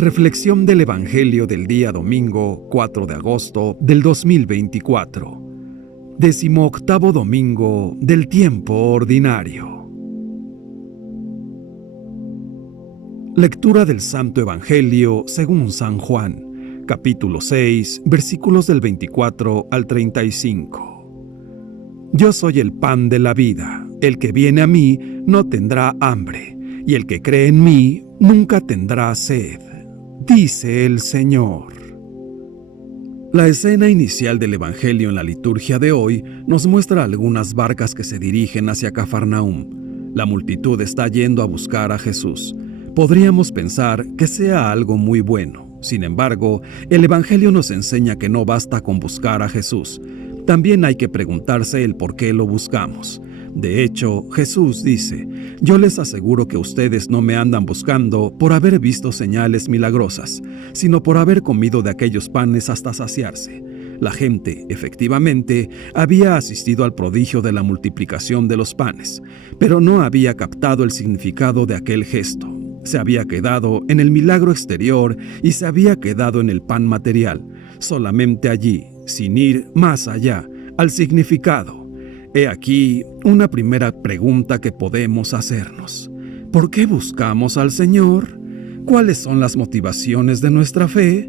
Reflexión del Evangelio del día domingo 4 de agosto del 2024. 18º domingo del tiempo ordinario. Lectura del Santo Evangelio según San Juan, capítulo 6, versículos del 24 al 35. Yo soy el pan de la vida. El que viene a mí no tendrá hambre, y el que cree en mí nunca tendrá sed, dice el Señor. La escena inicial del Evangelio en la liturgia de hoy nos muestra algunas barcas que se dirigen hacia Cafarnaúm. La multitud está yendo a buscar a Jesús. Podríamos pensar que sea algo muy bueno. Sin embargo, el Evangelio nos enseña que no basta con buscar a Jesús. También hay que preguntarse el por qué lo buscamos. De hecho, Jesús dice: yo les aseguro que ustedes no me andan buscando por haber visto señales milagrosas, sino por haber comido de aquellos panes hasta saciarse. La gente, efectivamente, había asistido al prodigio de la multiplicación de los panes, pero no había captado el significado de aquel gesto. Se había quedado en el milagro exterior y se había quedado en el pan material, solamente allí, sin ir más allá, al significado. He aquí una primera pregunta que podemos hacernos. ¿Por qué buscamos al Señor? ¿Cuáles son las motivaciones de nuestra fe?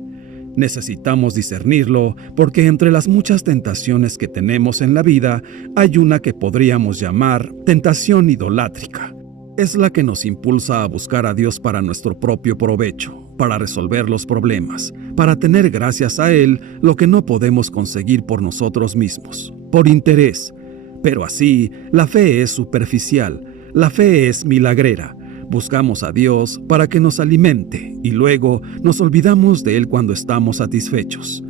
Necesitamos discernirlo porque entre las muchas tentaciones que tenemos en la vida hay una que podríamos llamar tentación idolátrica. Es la que nos impulsa a buscar a Dios para nuestro propio provecho, para resolver los problemas, para tener gracias a Él lo que no podemos conseguir por nosotros mismos, por interés. Pero así, la fe es superficial, la fe es milagrera. Buscamos a Dios para que nos alimente y luego nos olvidamos de Él cuando estamos satisfechos.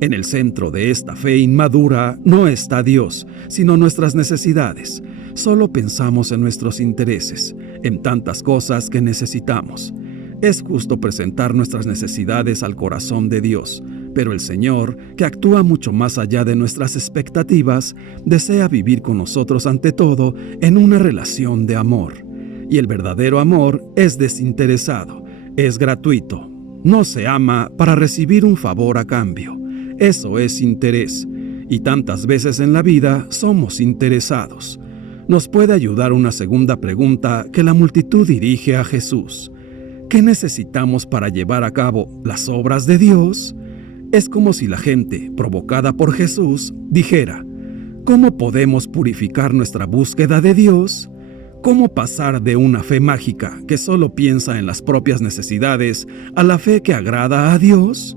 En el centro de esta fe inmadura no está Dios, sino nuestras necesidades. Solo pensamos en nuestros intereses, en tantas cosas que necesitamos. Es justo presentar nuestras necesidades al corazón de Dios, pero el Señor, que actúa mucho más allá de nuestras expectativas, desea vivir con nosotros ante todo en una relación de amor. Y el verdadero amor es desinteresado, es gratuito. No se ama para recibir un favor a cambio. Eso es interés. Y tantas veces en la vida somos interesados. Nos puede ayudar una segunda pregunta que la multitud dirige a Jesús. ¿Qué necesitamos para llevar a cabo las obras de Dios? Es como si la gente, provocada por Jesús, dijera: ¿cómo podemos purificar nuestra búsqueda de Dios? ¿Cómo pasar de una fe mágica que solo piensa en las propias necesidades a la fe que agrada a Dios?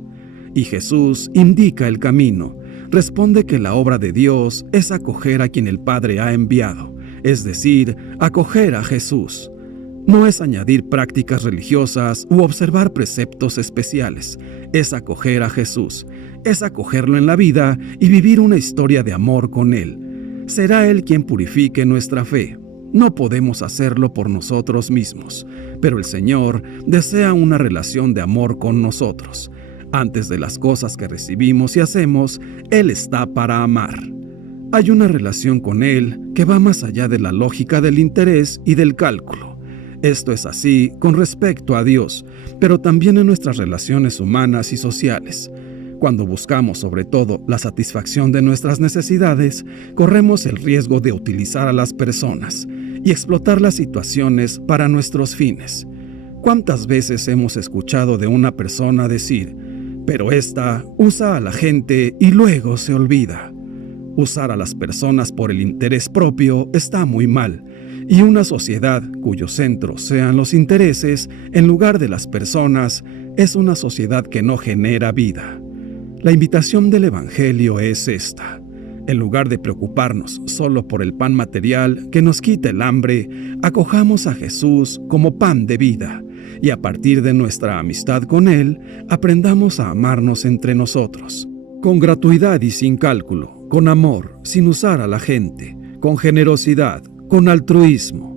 Y Jesús indica el camino. Responde que la obra de Dios es acoger a quien el Padre ha enviado, es decir, acoger a Jesús. No es añadir prácticas religiosas u observar preceptos especiales, es acoger a Jesús, es acogerlo en la vida y vivir una historia de amor con Él. Será Él quien purifique nuestra fe. No podemos hacerlo por nosotros mismos, pero el Señor desea una relación de amor con nosotros. Antes de las cosas que recibimos y hacemos, Él está para amar. Hay una relación con Él que va más allá de la lógica del interés y del cálculo. Esto es así con respecto a Dios, pero también en nuestras relaciones humanas y sociales. Cuando buscamos sobre todo la satisfacción de nuestras necesidades, corremos el riesgo de utilizar a las personas y explotar las situaciones para nuestros fines. ¿Cuántas veces hemos escuchado de una persona decir: pero esta usa a la gente y luego se olvida? Usar a las personas por el interés propio está muy mal, y una sociedad cuyo centro sean los intereses en lugar de las personas es una sociedad que no genera vida. La invitación del Evangelio es esta: en lugar de preocuparnos solo por el pan material que nos quita el hambre, acojamos a Jesús como pan de vida, y a partir de nuestra amistad con Él, aprendamos a amarnos entre nosotros, con gratuidad y sin cálculo, con amor, sin usar a la gente, con generosidad, con altruismo.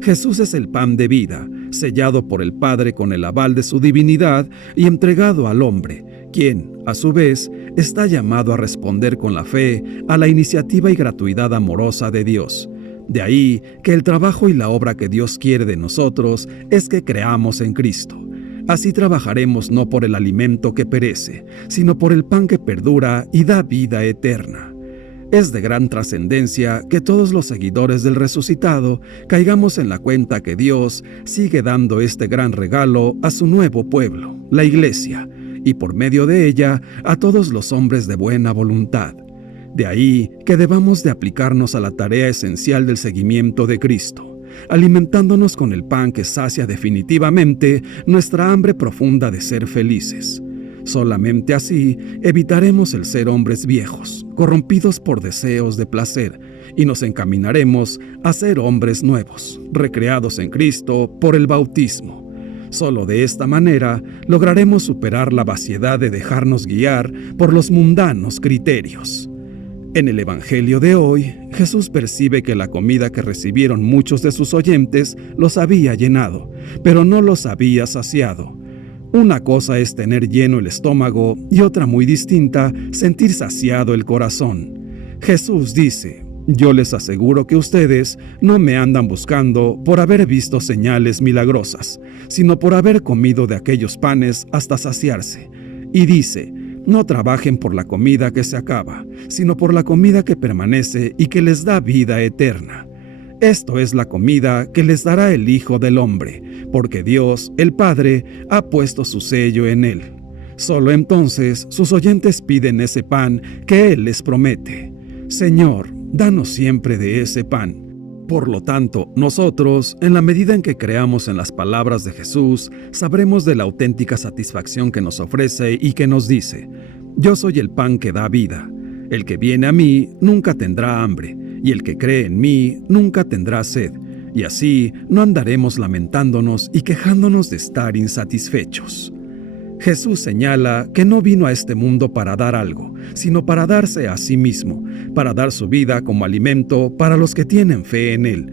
Jesús es el pan de vida, sellado por el Padre con el aval de su divinidad y entregado al hombre, quien, a su vez, está llamado a responder con la fe a la iniciativa y gratuidad amorosa de Dios. De ahí que el trabajo y la obra que Dios quiere de nosotros es que creamos en Cristo. Así trabajaremos no por el alimento que perece, sino por el pan que perdura y da vida eterna. Es de gran trascendencia que todos los seguidores del resucitado caigamos en la cuenta que Dios sigue dando este gran regalo a su nuevo pueblo, la Iglesia, y por medio de ella a todos los hombres de buena voluntad. De ahí que debamos de aplicarnos a la tarea esencial del seguimiento de Cristo, alimentándonos con el pan que sacia definitivamente nuestra hambre profunda de ser felices. Solamente así evitaremos el ser hombres viejos, corrompidos por deseos de placer, y nos encaminaremos a ser hombres nuevos, recreados en Cristo por el bautismo. Solo de esta manera lograremos superar la vaciedad de dejarnos guiar por los mundanos criterios. En el Evangelio de hoy, Jesús percibe que la comida que recibieron muchos de sus oyentes los había llenado, pero no los había saciado. Una cosa es tener lleno el estómago y otra muy distinta, sentir saciado el corazón. Jesús dice: yo les aseguro que ustedes no me andan buscando por haber visto señales milagrosas, sino por haber comido de aquellos panes hasta saciarse. Y dice: no trabajen por la comida que se acaba, sino por la comida que permanece y que les da vida eterna. Esto es la comida que les dará el Hijo del Hombre, porque Dios, el Padre, ha puesto su sello en él. Solo entonces sus oyentes piden ese pan que Él les promete. Señor, danos siempre de ese pan. Por lo tanto, nosotros, en la medida en que creamos en las palabras de Jesús, sabremos de la auténtica satisfacción que nos ofrece y que nos dice: yo soy el pan que da vida. El que viene a mí nunca tendrá hambre, y el que cree en mí nunca tendrá sed, y así no andaremos lamentándonos y quejándonos de estar insatisfechos. Jesús señala que no vino a este mundo para dar algo, sino para darse a sí mismo, para dar su vida como alimento para los que tienen fe en Él.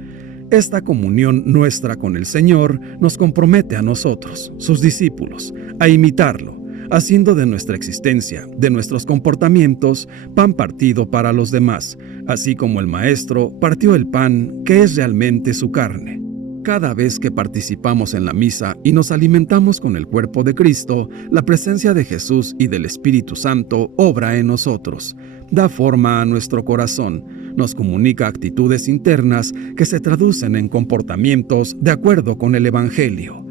Esta comunión nuestra con el Señor nos compromete a nosotros, sus discípulos, a imitarlo, haciendo de nuestra existencia, de nuestros comportamientos, pan partido para los demás, así como el Maestro partió el pan que es realmente su carne. Cada vez que participamos en la misa y nos alimentamos con el cuerpo de Cristo, la presencia de Jesús y del Espíritu Santo obra en nosotros, da forma a nuestro corazón, nos comunica actitudes internas que se traducen en comportamientos de acuerdo con el Evangelio.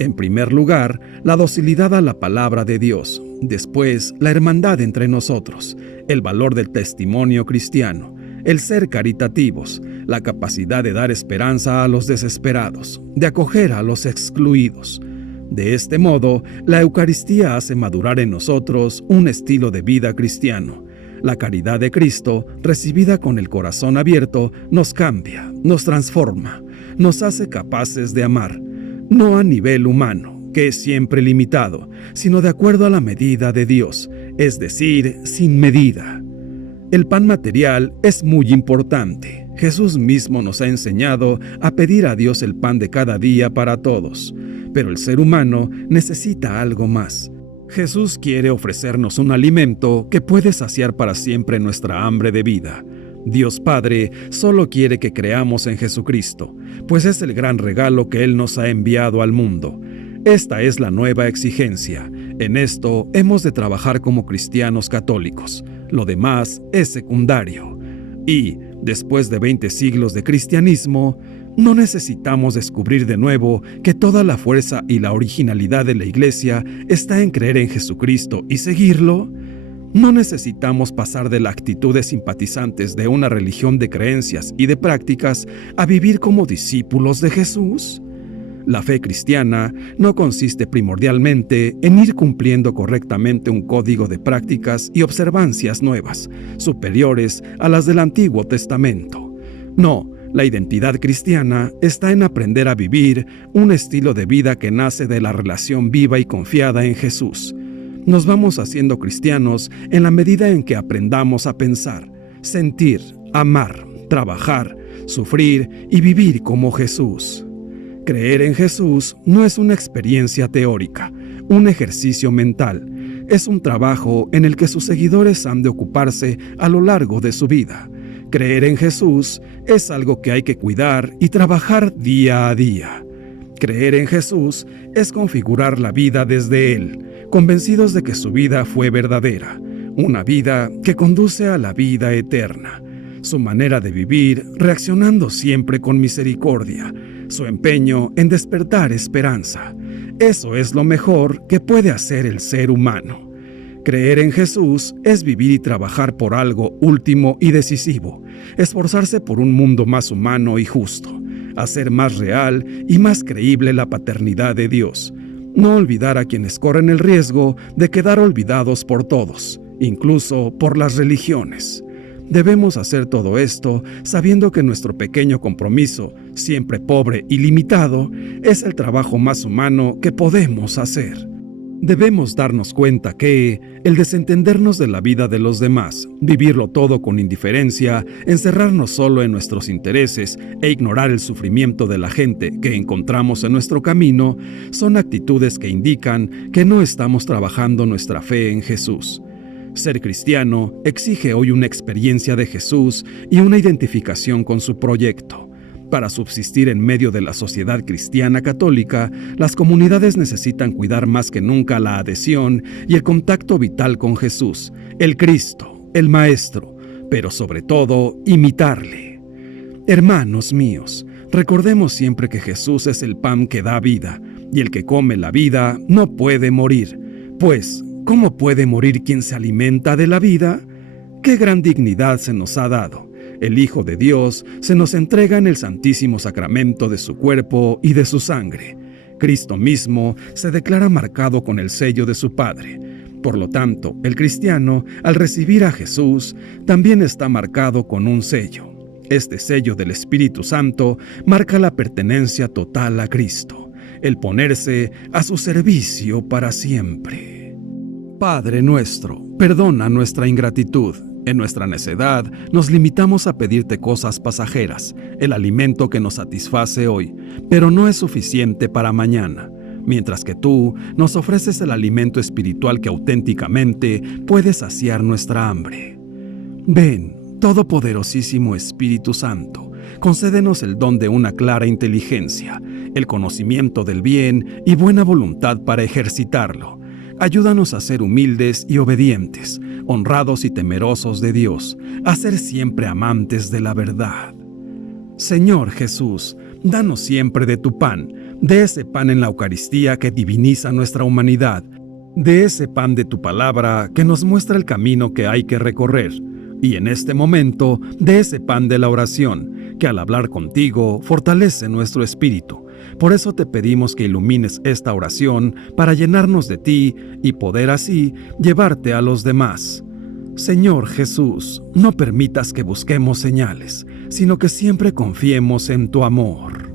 En primer lugar, la docilidad a la palabra de Dios, después la hermandad entre nosotros, el valor del testimonio cristiano, el ser caritativos, la capacidad de dar esperanza a los desesperados, de acoger a los excluidos. De este modo, la Eucaristía hace madurar en nosotros un estilo de vida cristiano. La caridad de Cristo, recibida con el corazón abierto, nos cambia, nos transforma, nos hace capaces de amar, no a nivel humano, que es siempre limitado, sino de acuerdo a la medida de Dios, es decir, sin medida. El pan material es muy importante. Jesús mismo nos ha enseñado a pedir a Dios el pan de cada día para todos, pero el ser humano necesita algo más. Jesús quiere ofrecernos un alimento que puede saciar para siempre nuestra hambre de vida. Dios Padre solo quiere que creamos en Jesucristo, pues es el gran regalo que Él nos ha enviado al mundo. Esta es la nueva exigencia. En esto hemos de trabajar como cristianos católicos. Lo demás es secundario. Y, después de 20 siglos de cristianismo, ¿no necesitamos descubrir de nuevo que toda la fuerza y la originalidad de la Iglesia está en creer en Jesucristo y seguirlo? ¿No necesitamos pasar de la actitud de simpatizantes de una religión de creencias y de prácticas a vivir como discípulos de Jesús? La fe cristiana no consiste primordialmente en ir cumpliendo correctamente un código de prácticas y observancias nuevas, superiores a las del Antiguo Testamento. No, la identidad cristiana está en aprender a vivir un estilo de vida que nace de la relación viva y confiada en Jesús. Nos vamos haciendo cristianos en la medida en que aprendamos a pensar, sentir, amar, trabajar, sufrir y vivir como Jesús. Creer en Jesús no es una experiencia teórica, un ejercicio mental. Es un trabajo en el que sus seguidores han de ocuparse a lo largo de su vida. Creer en Jesús es algo que hay que cuidar y trabajar día a día. Creer en Jesús es configurar la vida desde Él, convencidos de que su vida fue verdadera, una vida que conduce a la vida eterna. Su manera de vivir reaccionando siempre con misericordia, su empeño en despertar esperanza. Eso es lo mejor que puede hacer el ser humano. Creer en Jesús es vivir y trabajar por algo último y decisivo, esforzarse por un mundo más humano y justo, hacer más real y más creíble la paternidad de Dios, no olvidar a quienes corren el riesgo de quedar olvidados por todos, incluso por las religiones. Debemos hacer todo esto sabiendo que nuestro pequeño compromiso, siempre pobre y limitado, es el trabajo más humano que podemos hacer. Debemos darnos cuenta que el desentendernos de la vida de los demás, vivirlo todo con indiferencia, encerrarnos solo en nuestros intereses e ignorar el sufrimiento de la gente que encontramos en nuestro camino, son actitudes que indican que no estamos trabajando nuestra fe en Jesús. Ser cristiano exige hoy una experiencia de Jesús y una identificación con su proyecto. Para subsistir en medio de la sociedad cristiana católica, las comunidades necesitan cuidar más que nunca la adhesión y el contacto vital con Jesús, el Cristo, el Maestro, pero sobre todo, imitarle. Hermanos míos, recordemos siempre que Jesús es el pan que da vida, y el que come la vida no puede morir, pues, ¿cómo puede morir quien se alimenta de la vida? ¡Qué gran dignidad se nos ha dado! El Hijo de Dios se nos entrega en el santísimo sacramento de su cuerpo y de su sangre. Cristo mismo se declara marcado con el sello de su Padre. Por lo tanto, el cristiano, al recibir a Jesús, también está marcado con un sello. Este sello del Espíritu Santo marca la pertenencia total a Cristo, el ponerse a su servicio para siempre. Padre nuestro, perdona nuestra ingratitud. En nuestra necedad, nos limitamos a pedirte cosas pasajeras, el alimento que nos satisface hoy, pero no es suficiente para mañana, mientras que tú nos ofreces el alimento espiritual que auténticamente puede saciar nuestra hambre. Ven, Todopoderosísimo Espíritu Santo, concédenos el don de una clara inteligencia, el conocimiento del bien y buena voluntad para ejercitarlo. Ayúdanos a ser humildes y obedientes, honrados y temerosos de Dios, a ser siempre amantes de la verdad. Señor Jesús, danos siempre de tu pan, de ese pan en la Eucaristía que diviniza nuestra humanidad, de ese pan de tu palabra que nos muestra el camino que hay que recorrer, y en este momento, de ese pan de la oración, que al hablar contigo fortalece nuestro espíritu. Por eso te pedimos que ilumines esta oración para llenarnos de ti y poder así llevarte a los demás. Señor Jesús, no permitas que busquemos señales, sino que siempre confiemos en tu amor.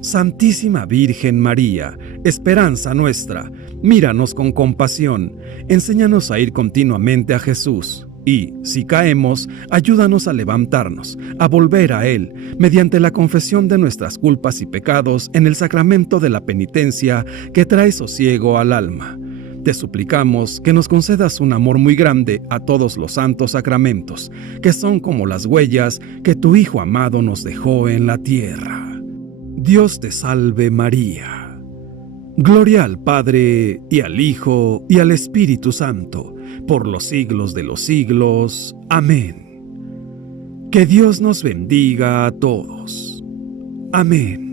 Santísima Virgen María, esperanza nuestra, míranos con compasión, enséñanos a ir continuamente a Jesús. Y, si caemos, ayúdanos a levantarnos, a volver a Él, mediante la confesión de nuestras culpas y pecados en el sacramento de la penitencia que trae sosiego al alma. Te suplicamos que nos concedas un amor muy grande a todos los santos sacramentos, que son como las huellas que tu Hijo amado nos dejó en la tierra. Dios te salve María. Gloria al Padre, y al Hijo, y al Espíritu Santo, por los siglos de los siglos. Amén. Que Dios nos bendiga a todos. Amén.